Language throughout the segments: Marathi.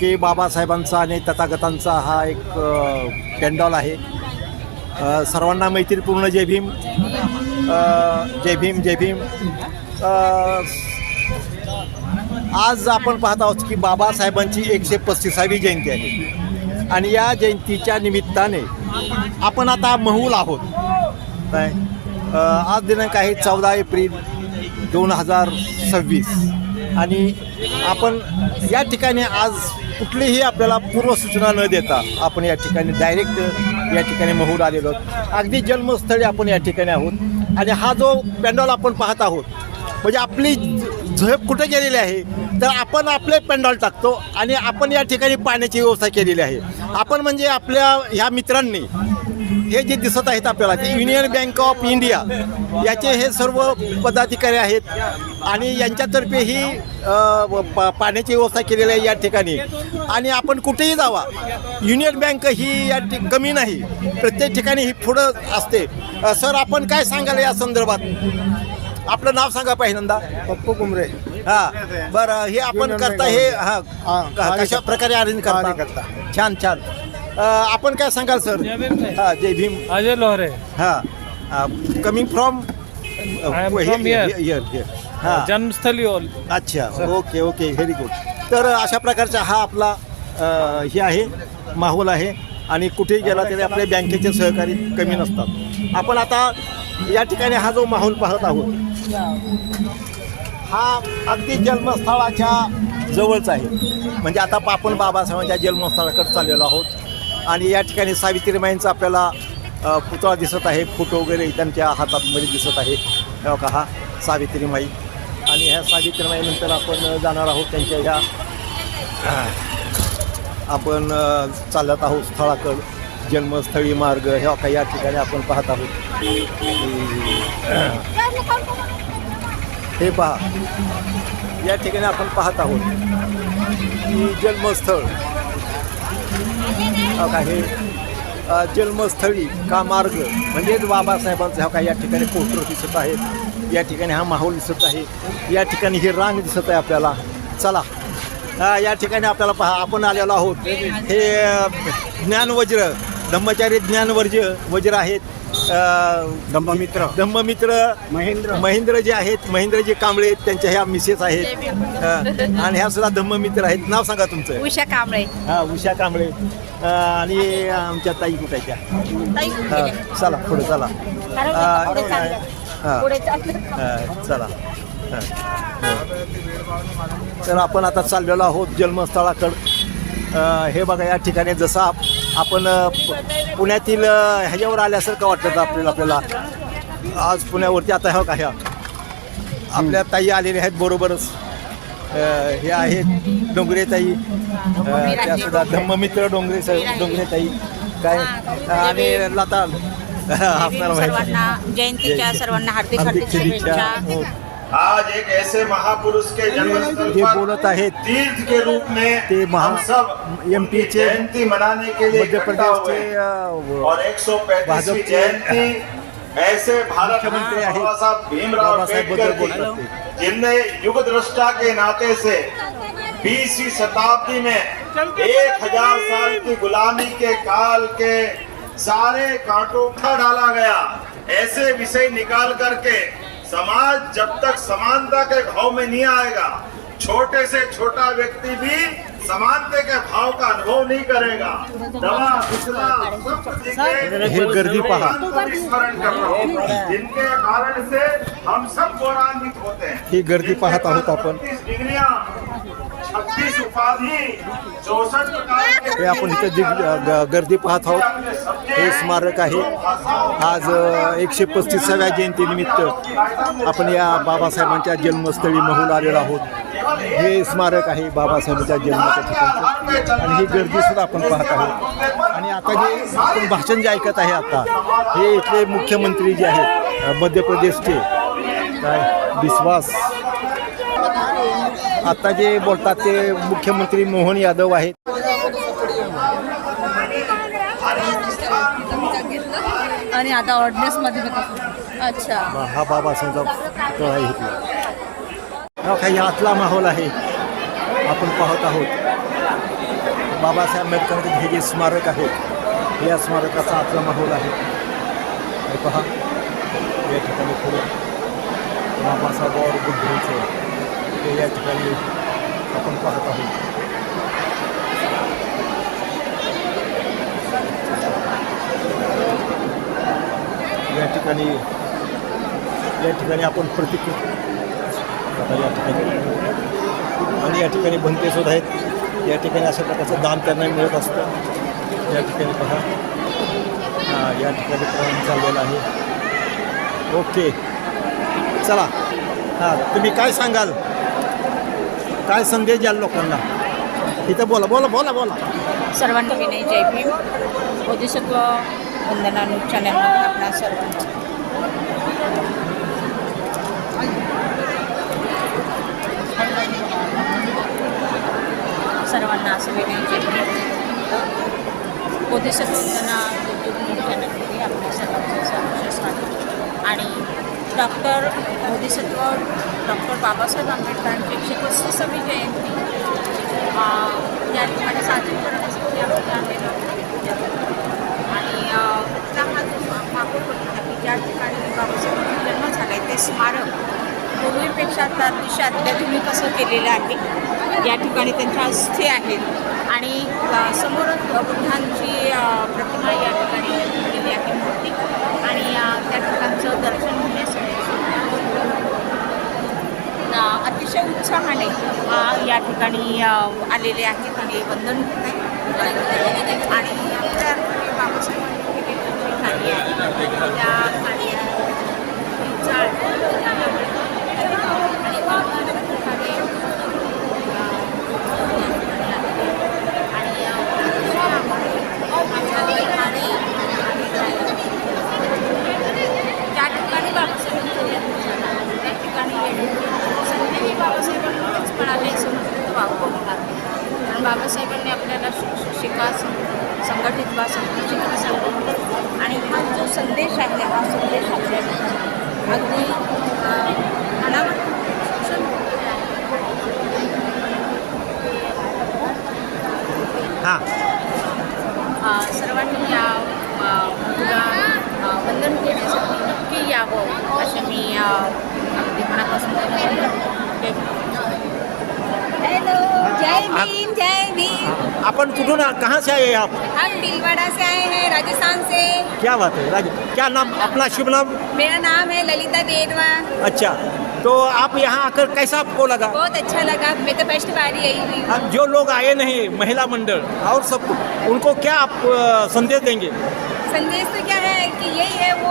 के बाबासाहेबांचा आणि तथागतांचा हा एक पेंडॉल आहे. सर्वांना मैत्रीपूर्ण जय भीम. जय भीम जय भीम. आज आपण पाहत आहोत की बाबासाहेबांची 135वी जयंती आहे आणि या जयंतीच्या निमित्ताने आपण आता महूल आहोत. काय आज दिनांक आहे 14 एप्रिल 2026 आणि आपण या ठिकाणी आज कुठलीही आपल्याला पूर्वसूचना न देता आपण या ठिकाणी डायरेक्ट या ठिकाणी महूल आलेलो आहोत. अगदी जन्मस्थळी आपण या ठिकाणी आहोत आणि हा जो पेंडॉल आपण पाहत आहोत म्हणजे आपली झेप कुठे गेलेली आहे तर आपण आपले पेंडॉल टाकतो आणि आपण या ठिकाणी पाण्याची व्यवस्था केलेली आहे. आपण म्हणजे आपल्या ह्या मित्रांनी हे जे दिसत आहेत आपल्याला ते युनियन बँक ऑफ इंडिया याचे हे सर्व पदाधिकारी आहेत आणि यांच्यातर्फे ही पाण्याची व्यवस्था केलेली आहे या ठिकाणी. आणि आपण कुठेही जावा युनियन बँक ही या कमी नाही, प्रत्येक ठिकाणी ही पुढं असते. सर आपण काय सांगाल या संदर्भात? आपलं नाव सांगा पहिल्यांदा. पप्पू कुमरे. हां बरं, हे आपण करता हे हां कशा प्रकारे अरेंज करता? छान छान. आपण काय सांगाल सर? हां जय भीम. अजय लोहरे. हां कमिंग फ्रॉम हां जन्मस्थली ऑल. अच्छा ओके ओके व्हेरी गुड. तर अशा प्रकारचा हा आपला हे आहे माहोल आहे आणि कुठेही गेला तरी आपल्या बँकेचे सहकारी कमी नसतात. आपण आता या ठिकाणी हा जो माहोल पाहत आहोत हा अगदी जन्मस्थळाच्या जवळच आहे. म्हणजे आता आपण बाबासाहेबांच्या जन्मस्थळाकडे चाललेलो आहोत आणि या ठिकाणी सावित्रीमाईंचा आपल्याला पुतळा दिसत आहे. फोटो वगैरे त्यांच्या हातामध्ये दिसत आहे. का हा सावित्रीमाई आणि ह्या सावित्रीमाईनंतर आपण जाणार आहोत त्यांच्या ह्या आपण चालत आहोत स्थळाकडं. जन्मस्थळी मार्ग हे काही या ठिकाणी आपण पाहत आहोत. हे पहा या ठिकाणी आपण पाहत आहोत की जन्मस्थळ का हे जन्मस्थळी का मार्ग म्हणजे बाबासाहेबांचा हा काही या ठिकाणी पोस्टर दिसत आहेत. या ठिकाणी हा माहोल दिसत आहे. या ठिकाणी ही रांग दिसत आहे आपल्याला. चला या ठिकाणी आपल्याला पहा आपण आलेलो आहोत. हे ज्ञानवज्र धम्मचारी वज्र आहेत. धम्ममित्र महेंद्र जे आहेत महेंद्रजी कांबळे त्यांच्या ह्या मिसेस आहेत आणि ह्या सुद्धा धम्ममित्र आहेत. नाव सांगा तुमचं? उषा कांबळे. हां उषा कांबळे. आणि आमच्या ताई कुठायच्या. चला पुढे चला. चला तर आपण आता चाललेलो आहोत जन्मस्थळाकडं. हे बघा या ठिकाणी जसं आपण पुण्यातील ह्याच्यावर आल्यासारखं वाटतं आपल्याला. आज पुण्यावरती आता ह्या ह्या आपल्या ताई आलेल्या आहेत बरोबरच. हे आहेत डोंगरे ताई त्यासुद्धा धम्ममित्र डोंगरे ताई काय आणि लता आपल्याला सर्वांना जयंतीच्या सर्वांना हार्दिक हार्दिक शुभेच्छा. आज एक ऐसे महापुरुष के जन्मस्थल जे पर बोलत आहेत तीर्थ के रूप में ते हम सब MP चे जयंती मनाने के लिए मध्य इकट्ठा हुए प्रदेशचे और 135वीं जयंती ऐसे भारत मुख्यमंत्री आहेत बाबा साहब भीमराव बाबासाहेब अम्बेडकर बोलतात की ते. जिनने युग दृष्टा के नाते से 20वीं शताब्दी में 1000 साल की गुलामी के काल के सारे कांटों का डाला गया. ऐसे विषय निकाल करके समाज जब तक समानता के भाव में नहीं आएगा छोटे से छोटा व्यक्ति भी समानता के भाव का अनुभव नहीं करेगा. दवा दूसरा हे गर्दी पहा. स्मरण कर रहा हूं जिनके कारण से हम सब गौरवान्वित होते हैं. ही गर्दी पाहत आहोत आपण. 36 डिग्रियां 36 उपाधि 64 प्रकार के हे आपण इथं गर्दी पाहत आहोत. हे स्मारक आहे. आज 135व्या जयंतीनिमित्त आपण या बाबासाहेबांच्या जन्मस्थळी महूल आलेलो आहोत. हे स्मारक आहे बाबासाहेबांच्या जन्माच्या ठिकाणचं आणि ही गर्दी सुद्धा आपण पाहत आहोत. आणि आता जे आपण भाषण जे ऐकत आहे आता हे इथले मुख्यमंत्री जे आहेत मध्य प्रदेशचे काय विश्वास आता जे बोलतात ते मुख्यमंत्री मोहन यादव आहेत. आणि आता ऑर्डिनन्स मध्ये अच्छा हा बाबासाहेबांचा पुतळा आहे इथला. काही आतला माहोल आहे आपण पाहत आहोत. बाबासाहेब आंबेडकरांचे हे जे स्मारक आहे या स्मारकाचा आतला माहोल आहे. हे पहा या ठिकाणी पुढे बाबासाहेबांवर बुद्धांचे ते या ठिकाणी आपण पाहत आहोत. या ठिकाणी आपण प्रतीक या ठिकाणी आणि या ठिकाणी बनते सुद्धा आहेत. या ठिकाणी अशा प्रकारचं दान त्यांना मिळत असतं. या ठिकाणी पहा या ठिकाणी प्रमाण चाललेलं आहे. ओके चला तुम्ही काय सांगाल, काय संदेश द्याल लोकांना इथं? बोला बोला बोला बोला. सर्वांना विनय, जय भीम. बोधिसत्व वंदना न्यूज चॅनलमध्ये आपणा सर्वांना असं विनय, जय भीम. बोधिसत्व वंदना न्यूज चॅनलमध्ये आपल्या सर्वांचं स्वागत. आणि बोधिसत्व डॉक्टर बाबासाहेब आंबेडकरांची 135वी जयंती या ठिकाणी साजरी करण्यासाठी आपण आलेलो आणि हा जो माहोल होता की ज्या ठिकाणी बाबासाहेबांचा जन्म झाला आहे ते स्मारक पूर्वीपेक्षा आता अतिशय अत्याधुनिक असं केलेलं आहे. या ठिकाणी त्यांच्या अस्थी आहेत आणि समोरच बुद्धांची प्रतिमा या ठिकाणी केली आहे, मूर्ती. आणि त्या ठिकाणचं दर्शन घेण्यासाठी अतिशय उत्साहाने या ठिकाणी आलेले आहेत आणि वंदन होत आहे. आणि आपल्या बाबासाहेबांनी केलेली जी कार्य आहे त्या कार्य ज्या ठिकाणी बाबासाहेबांचं त्या ठिकाणी संधी बाबासाहेबांमुळेच मिळाले असं वापर कारण बाबासाहेबांनी आपल्याला शिका, संघटित व्हा, शिका सांगितलं. आणि हा जो संदेश आहे हा संदेश आपल्याला अगदी अनावट सर्वांनी या तुला वंदन घेण्यासाठी नक्की यावं असं मी अगदी मनापासून हेलो, जय भीम, जय भीम. अपन कुठून कहाँ से आए आप? हम भीलवाड़ा से आए हैं, राजस्थान से. क्या बात है राज, क्या नाम अपना शुभ नाम? मेरा नाम है ललिता बेदवा. अच्छा, तो आप यहाँ आकर कैसा आपको लगा? बहुत अच्छा लगा. मैं तो फर्स्ट बारी आई हुई हूँ. अब जो लोग आए नहीं, महिला मंडल और सब, उनको क्या आप संदेश देंगे? संदेश तो क्या है कि यही है, वो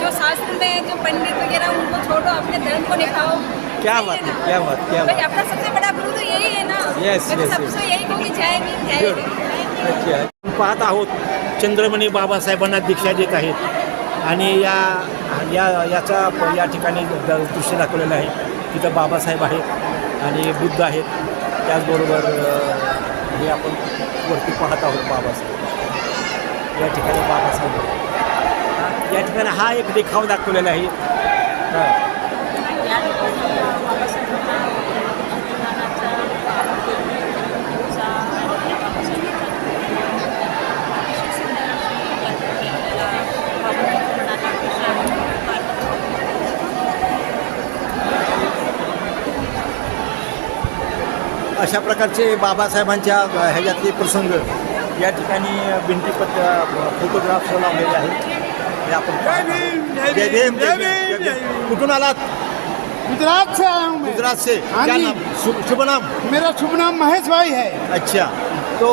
जो शास्त्र में जो पंडित वगैरह उनको छोड़ो, अपने धर्म को निभाओ. क्या बात है, क्या बात, क्या भाई बात. अपना सबसे बड़ा गुरु तो यही है ना. Yes, मैं तो yes, सबसे यही कहूँगी जय भीम, जय Good. भीम. अच्छा, आपण पाहत आहोत चंद्रमणी बाबासाहेबांना दीक्षा देत आहेत आणि याचा या ठिकाणी दृश्य दाखवलेलं आहे. तिथं बाबासाहेब आहेत आणि बुद्ध आहेत. त्याचबरोबर हे आपण वरती पाहत आहोत बाबासाहेब. या ठिकाणी बाबासाहेब, या ठिकाणी हा एक देखाव दाखवलेला आहे. या ठिकाणी बाबासाहेबांना संविधानाचा अशा प्रकारचे बाबासाहेबांच्या ह्याच्यातले प्रसंग या ठिकाणी भिंतीपत्र फोटोग्राफ्स लावलेले आहेत. हे आपण जय भीम, जय भीम, जय भीम. कुठून आलात? गुजरात से आया हूँ मैं. गुजरात से. हाँ क्या जी. नाम, शुभ नाम? मेरा शुभ नाम महेश भाई है. अच्छा, तो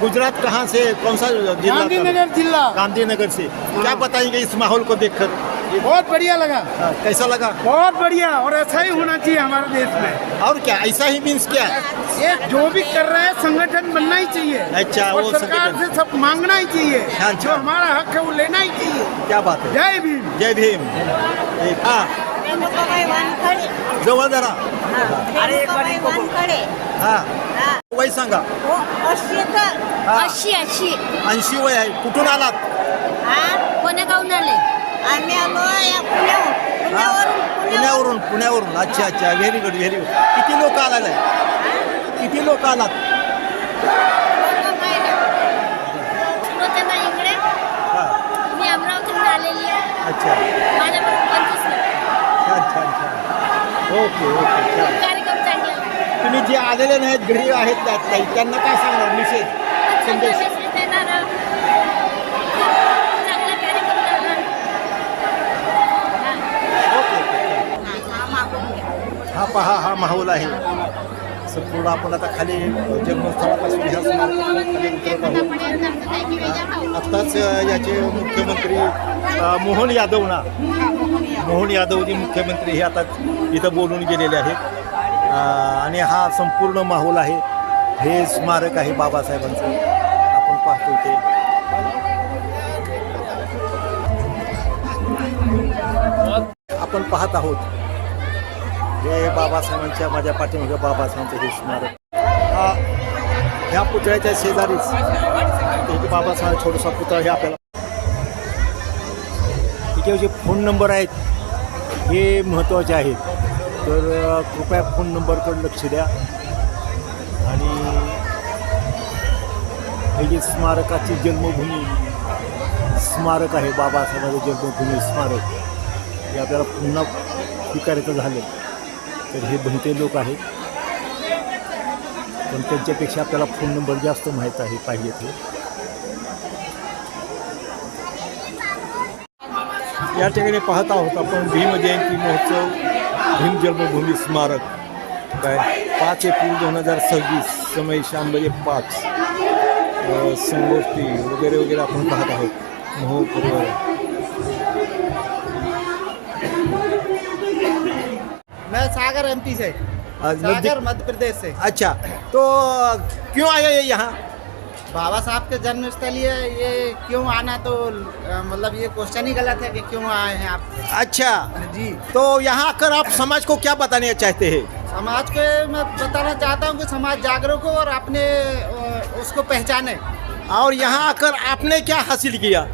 गुजरात कहाँ से, कौन सा जिला? गांधीनगर जिला. गांधीनगर से. क्या बताएंगे इस माहौल को देखकर? बहुत बढ़िया लगा. कैसा लगा? बहुत बढ़िया. और ऐसा ही होना चाहिए हमारे देश में. और क्या ऐसा ही मीन्स क्या? ये जो भी कर रहा है संगठन बनना ही चाहिए. अच्छा, और वो सरकार संगठन. से सब मांगना ही चाहिए. हाँ, जो हमारा हक है वो लेना ही चाहिए. क्या बात है. जय भीम. जय भीम. हाँ जवळ जरा. हा वय सांगा. 80. 80 वय आहे. कुठून आलात? कोण्या गावून आले? आम्ही आलो पुण्यावरून. अच्छा अच्छा, व्हेरी गुड, व्हेरी गुड. किती लोक आलेले आहे? किती लोक आलात? ओके ओके छान. कार्यक्रम चांगला आहे. तुम्ही जे आलेले नाहीत घरी आहेत ताई, त्यांना काय सांगणार निषेध संदेश? संदेश देणारा चांगला कार्यक्रम करणार. Okay okay. हा मागून घ्या. हा पहा हा माहोल आहे संपूर्ण. आपण आता खाली जन्मस्थळापासून ह्या स्मारकाला खाली उतरत आहोत. आत्ताच याचे मुख्यमंत्री मोहन यादव ना, मोहन यादवजी मुख्यमंत्री हे आता इथं बोलून गेलेले आहेत. आणि हा संपूर्ण माहोल आहे. हे स्मारक आहे बाबासाहेबांचं, आपण पाहतो ते. आपण पाहत आहोत हे बाबासाहेबांच्या, माझ्या पाठीमागे बाबासाहेबांचं हे स्मारक. ह्या पुतळ्याच्या शेजारीच हे बाबासाहेब छोटासा पुतळा हे आपल्याला. इथे जे फोन नंबर आहेत हे महत्त्वाचे आहेत, तर कृपया फोन नंबरकडे लक्ष द्या. आणि हे जे स्मारकाची जन्मभूमी स्मारक आहे, बाबासाहेबांचं जन्मभूमी स्मारक, हे आपल्याला पुन्हा स्वीकारायचं झालं तर हे बहुतेक लोक आहेत, पण त्यांच्यापेक्षा आपल्याला फोन नंबर जास्त माहीत आहे पाहिजे ते. या ठिकाणी पाहत आहोत आपण भीम जयंती महोत्सव, भीम जन्मभूमी स्मारक काय 5 एप्रिल 2026, समय शाम 5, संगोष्ठी वगैरे वगैरे आपण पाहत आहोत महोत्सव. मैं सागर एमपी से, सागर मध्य प्रदेश से. अच्छा, तो क्यों आए ये यहाँ? बाबा साहब के जन्म स्थल ये क्यों आना, तो मतलब ये क्वेश्चन ही गलत है कि क्यों आए हैं आप. अच्छा, जी, तो यहाँ आकर आप समाज को क्या बताने चाहते हैं? समाज को मैं बताना चाहता हूँ कि समाज जागरूक हो और अपने उसको पहचाने. और यहाँ आकर आपने क्या हासिल किया?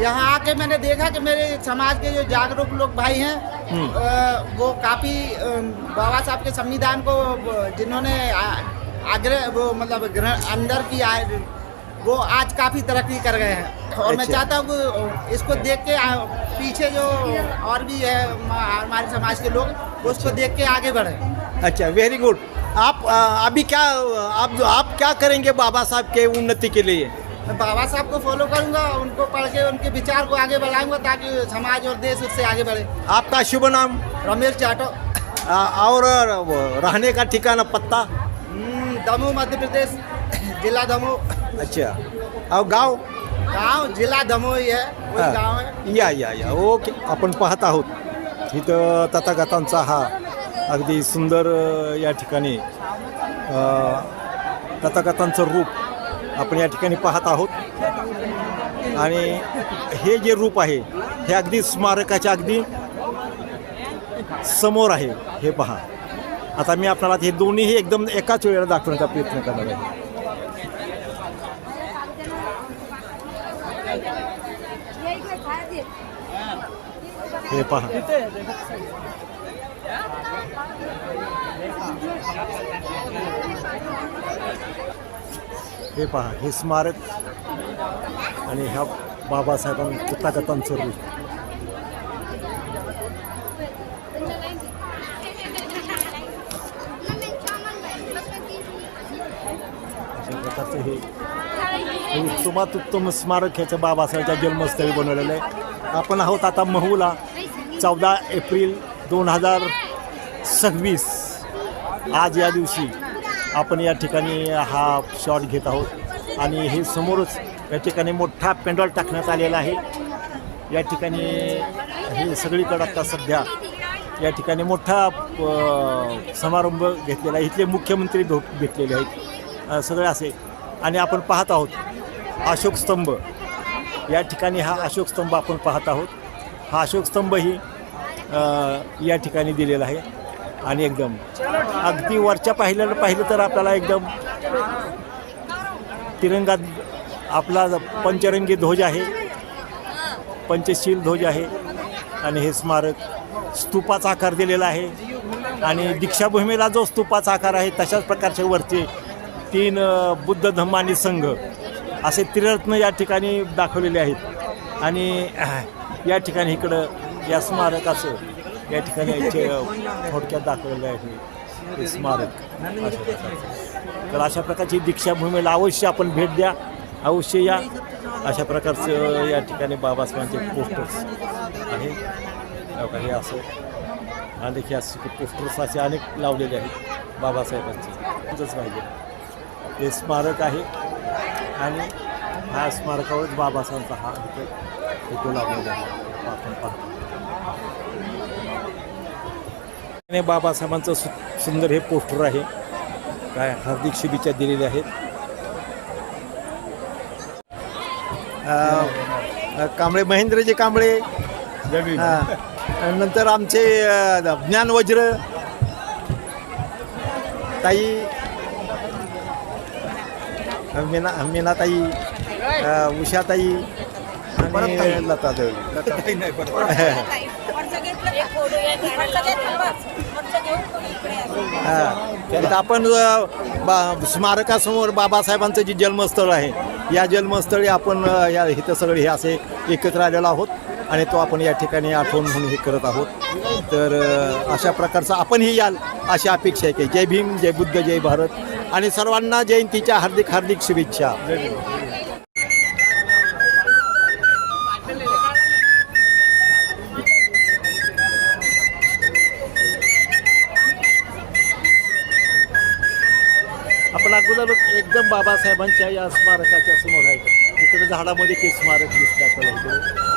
यहाँ आके मैंने देखा कि मेरे समाज के जो जागरूक लोग भाई हैं वो काफ़ी बाबा साहब के संविधान को जिन्होंने आग्रह वो मतलब ग्रहण अंदर किया है, वो आज काफ़ी तरक्की कर गए हैं. और मैं अच्छा. चाहता हूँ कि इसको देख के पीछे जो और भी है हमारे समाज के लोग, उसको देख के आगे बढ़े. अच्छा, वेरी गुड. आप अभी क्या आप क्या करेंगे बाबा साहब के उन्नति के लिए? मैं बाबा साहब को फॉलो करूँगा, उनको पढ़ के उनके विचार को आगे बढ़ाऊँगा ताकि समाज और देश उससे आगे बढ़े. आपका शुभ नाम रमेश जाटो, और रहने का ठिकाना पत्ता? दमोह मध्य प्रदेश, जिला दमोह. अच्छा, और गाव? गांव जिला दमोह ही है, वही गांव है. या ओके. आपण पाहत आहोत इथं तथागतांचा हा अगदी सुंदर या ठिकाणी तथागतांचं रूप आपण या ठिकाणी पाहत आहोत. आणि हे जे रूप आहे हे अगदी स्मारकाच्या अगदी समोर आहे. हे पहा, आता मी आपल्याला हे दोन्हीही एकदम एकाच वेळेला दाखवण्याचा प्रयत्न करणार आहे. हे पहा, हे पहा, हे स्मारक आणि ह्या बाबासाहेबांचं तथागतांचं रूप. अशा प्रकारचं हे उत्तमात उत्तम स्मारक ह्याचं बाबासाहेबांच्या जन्मस्थळी बनवलेलं आहे. आपण आहोत आता महूला. 14 एप्रिल 2026 आज या दिवशी आपण या ठिकाणी हा शॉट घेत आहोत. आणि हे समोरच या ठिकाणी मोठा पेंडॉल टाकण्यात आलेला आहे. या ठिकाणी हे सगळीकडे आता सध्या या ठिकाणी मोठा समारंभ घेतलेला आहे. इथले मुख्यमंत्री भेटलेले आहेत सगळे असे. आणि आपण पाहत आहोत अशोक स्तंभ. या ठिकाणी हा अशोक स्तंभ आपण पाहत आहोत. हा अशोक स्तंभही या ठिकाणी दिलेला आहे. आणि एकदम अगदी वरच्या पाहिलं तर आपल्याला एकदम तिरंगा आपला पंचरंगी ध्वज आहे, पंचशील ध्वज आहे. आणि हे स्मारक स्तूपाचा आकार दिलेला आहे. आणि दीक्षाभूमीला जो स्तूपाचा आकार आहे तशाच प्रकारचे वरचे 3 बुद्ध धम्म आणि संघ असे त्रिरत्न या ठिकाणी दाखवलेले आहेत. आणि या ठिकाणी इकडं या स्मारकाचं या ठिकाणी थोडक्यात दाखवलेलं आहे हे स्मारक अशा प्रकारचं. तर अशा प्रकारची दीक्षाभूमीला अवश्य आपण भेट द्या, अवश्य या. अशा प्रकारचं या ठिकाणी बाबासाहेबांचे पोस्टर्स आहे. हे असं अनेक असे पोस्टर्स असे अनेक लावलेले आहेत बाबासाहेबांचे पाहिजे. हे स्मारक आहे आणि ह्या स्मारकावरच बाबासाहेबांचा हा इथे फोटो लावलेला आहे आपण पाहतो. आणि बाबासाहेबांचं सुंदर हे पोस्टर आहे, काय हार्दिक शुभेच्छा दिलेल्या आहेत. कांबळे, महेंद्रजी कांबळे, नंतर आमचे ज्ञानवज्र ताई, मीनाताई, उषाताई आणि लताताई. आपण स्मारकासमोर बाबासाहेबांचं जे जन्मस्थळ आहे, या जन्मस्थळी आपण या इथं सगळे हे असे एकत्र आलेलो आहोत आणि तो आपण या ठिकाणी आठवण म्हणून हे करत आहोत. तर अशा प्रकारचं आपणही याल अशी अपेक्षा आहे की जय भीम, जय बुद्ध, जय भारत आणि सर्वांना जयंतीच्या हार्दिक हार्दिक शुभेच्छा. आपण अगोदर एकदम बाबासाहेबांच्या या स्मारकाच्या समोर आहे. इकडे झाडामध्ये ते स्मारक दिसतं आपल्याला इकडे.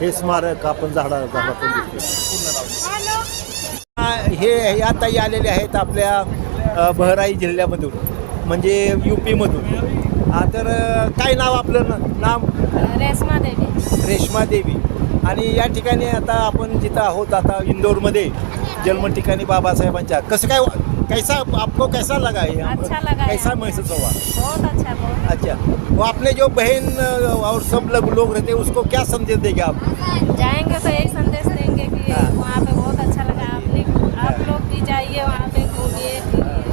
हे स्मारक आपण झाडातून दिसतो. हे या ताई आलेले आहेत आपल्या बहराई जिल्ह्यामधून, म्हणजे UP-मधून. तर काय नाव आपलं नाम? रेश्मा देवी. रेश्मा देवी. आणि या ठिकाणी आता आपण जिथं आहोत आता इंदौरमध्ये जन्म ठिकाणी बाबासाहेबांच्या. कसं काय, कैसा आपको कैसा लगा है? अच्छा लगा, कैसा महसूस हुआ? बहुत अच्छा, बहुत अच्छा, वो अपने जो बहन और सब लोग रहते हैं उसको क्या संदेश देंगे आप? जाएंगे तो यही संदेश देंगे कि वहाँ पे बहुत अच्छा लगा, आप लोग भी जाइए वहाँ पे, घूमिए फिरिए,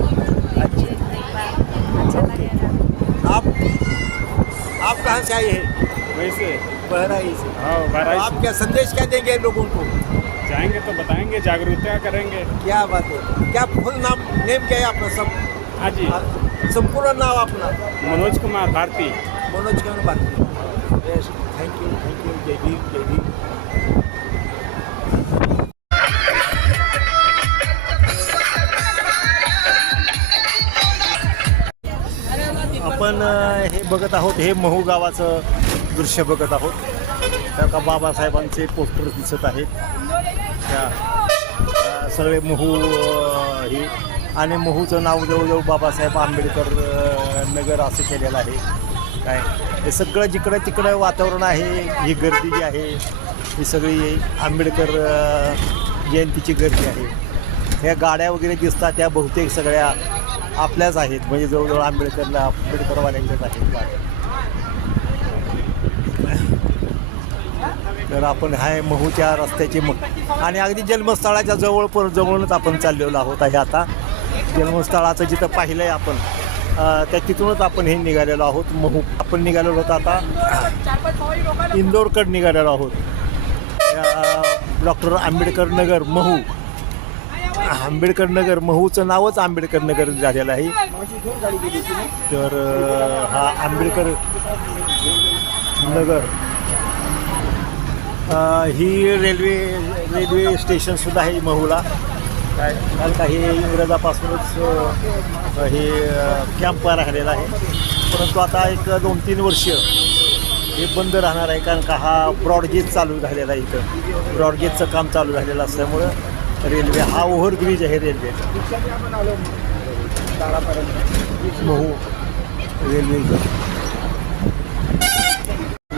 अच्छा लगेगा. आप कहाँ से आए हैं? वैसे बहराई से. हाँ बहराइच आप क्या संदेश क्या देंगे लोगों को? जाएंगे तो बताएंगे, जागरूकता करेंगे. क्या बात है. क्या फुल नेम क्या है आपका? सब हाँ जी, संपूर्ण नाव अपना? मनोज कुमार भारती. मनोज कुमार भारती. थँक्यू, जय भीम, जय भीम. आपण हे बघत आहोत, हे महू गावाचं दृश्य बघत आहोत. त्या का बाबासाहेबांचे पोस्टर दिसत आहेत. त्या सगळे महू हे, आणि महूचं नाव जवळजवळ बाबासाहेब आंबेडकर नगर असं केलेलं आहे. काय हे सगळं जिकडं तिकडं वातावरण आहे. ही गर्दी जी आहे ही सगळी आंबेडकर जयंतीची गर्दी आहे. ह्या गाड्या वगैरे दिसतात त्या बहुतेक सगळ्या आपल्याच आहेत, म्हणजे जवळजवळ आंबेडकरवाल्यांच्याच आहेत गाड्या. तर आपण हाय महूच्या रस्त्याची आणि अगदी जन्मस्थळाच्या जवळूनच आपण चाललेलो आहोत आहे. आता जन्मस्थळाचं जिथं पाहिलं आहे आपण त्या तिथूनच आपण हे निघालेलो आहोत. महू आपण निघालेलो होतो आता इंदोरकडे निघालेलो आहोत. डॉक्टर आंबेडकर नगर महू, आंबेडकर नगर, महूचं नावच आंबेडकर नगर झालेलं आहे. तर हा आंबेडकर नगर ही रेल्वे स्टेशनसुद्धा आहे महूला. काय कारण का हे इंग्रजापासूनच हे कॅम्प राहिलेला आहे. परंतु आता एक 2-3 वर्ष हे बंद राहणार आहे, कारण का हा ब्रॉडगेज चालू झालेला आहे. इथं ब्रॉडगेजचं काम चालू झालेलं असल्यामुळं रेल्वे हा ओव्हरब्रिज आहे रेल्वे महू रेल्वे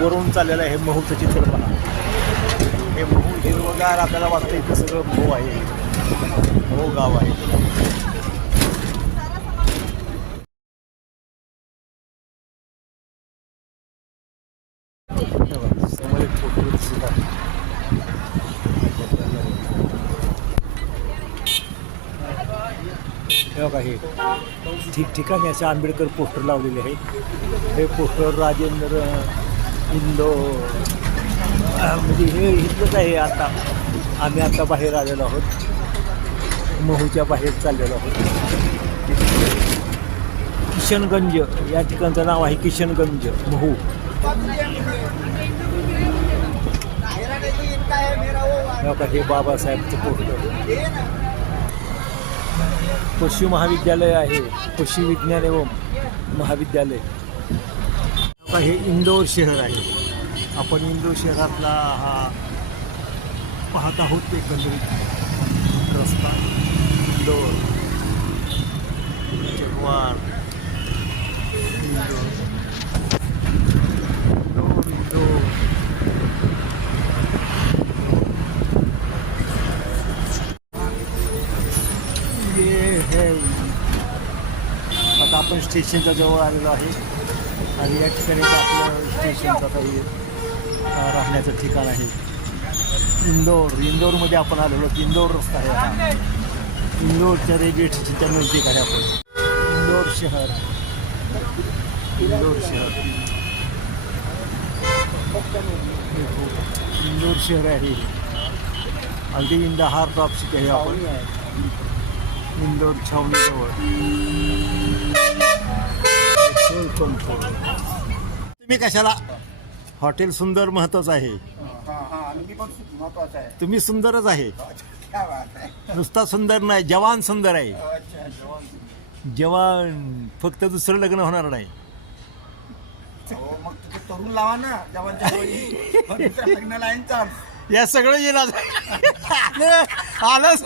वरून चाललेलं आहे. महूचं चित्र पहा. हे महू हिरवगार आपल्याला वाटतं इथं सगळं महू आहे, महू गाव आहे. बघा हे ठिकठिकाणी असे आंबेडकर पोस्टर लावलेले आहेत. हे पोस्टर राजेंद्र इंदोर म्हणजे हे इथलंच आहे. आता आम्ही आता बाहेर आलेलो आहोत, महूच्या बाहेर चाललेलो आहोत. किशनगंज या ठिकाणचं नाव आहे किशनगंज महू. बघा हे बाबासाहेबचं पोस्टर. पशु महाविद्यालय आहे, पशु विज्ञान एवं महाविद्यालय. बघा हे इंदोर शहर आहे. आपण इंदोर शहरातला हा पाहत आहोत एकंदरीत रस्ता. इंदोर जगवार इंदोर इंदोर ये है. आता आपण स्टेशनच्या जवळ आलेलो आहे आणि या ठिकाणी आपलं स्टेशनचं काही राहण्याचं ठिकाण आहे. इंदोरमध्ये आपण आलेलो. इंदोर रस्ता आहे हा. इंदोरच्या रेल्वे स्टेशनच्या नजदीक आहे आपण. इंदोर शहर इंदोर शहर आहे. अगदी in the heart of city आहे आपण. इंदोर छावणीजवळ. तुम्ही कशाला? हॉटेल सुंदर महत्वाचं आहे. तुम्ही सुंदरच आहे. नुसता सुंदर नाही, जवान सुंदर आहे. जवान फक्त दुसरं लग्न होणार नाही. तरुण लावा ना जवानच्या लग्नाला या सगळं येणार आलं.